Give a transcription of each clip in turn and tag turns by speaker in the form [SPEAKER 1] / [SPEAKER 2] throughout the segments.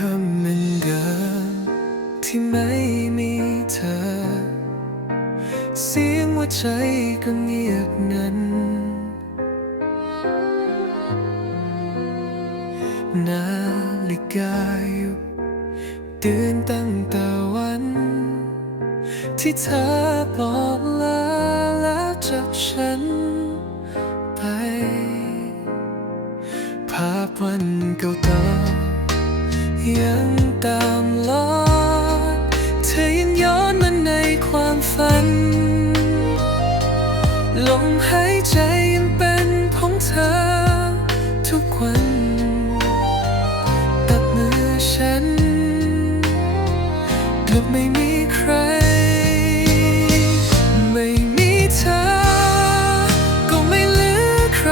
[SPEAKER 1] ห้ามมันเดิมที่ไม่มีเธอ เสียงหัวใจก็เงียบนั้น นาฬิกายู่ตื่นตั้งแต่วัน ที่เธอบอกลาแล้วจากฉัน ยังตามลอยเธอยังย้อนมาในความฝัน ลมหายใจยังเป็นของเธอ ทุกวันแต่มือฉันกลับไม่มีใคร ไม่มีเธอ ก็ไม่เหลือใคร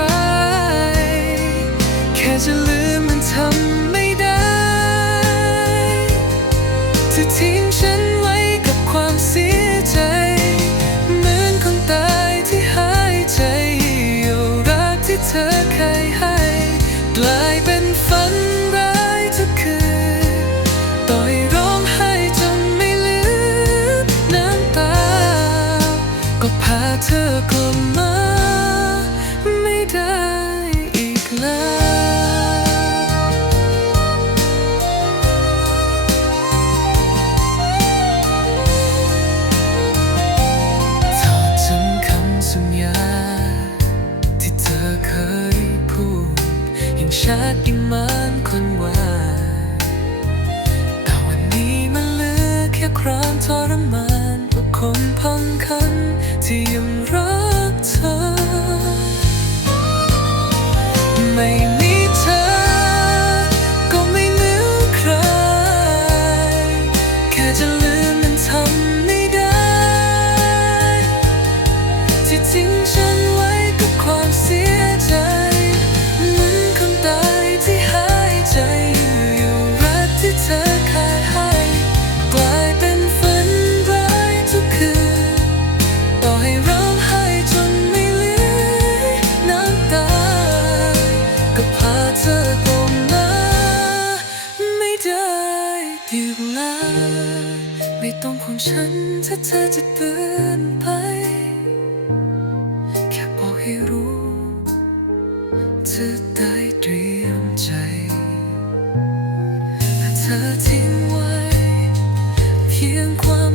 [SPEAKER 1] แค่จะลืมมันทำ อทิ้งฉันไว้กับความเสียใจ เหมือนคนตายที่หายใจอยู่รักที่เธอเคยให้ กลายเป็นฝันร้ายทุกคืนต่อยร้องไห้จนไม่เหลือน้ำตา ก็พาเธอกลับมา ชัดยิ่งมันคนว่า แต่วันนี้มันเหลือแค่ความทรมานเพราะคนพังคันที่ยังรักเธอ ไม่มีเธอ ก็ไม่เหลือใคร แค่จะ อีกแล้วไม่ต้องของฉันถ้าเธอจะเตือนไป แค่บอกให้รู้เธอได้เตรียมใจและเธอทิ้งไว้ เพียงความ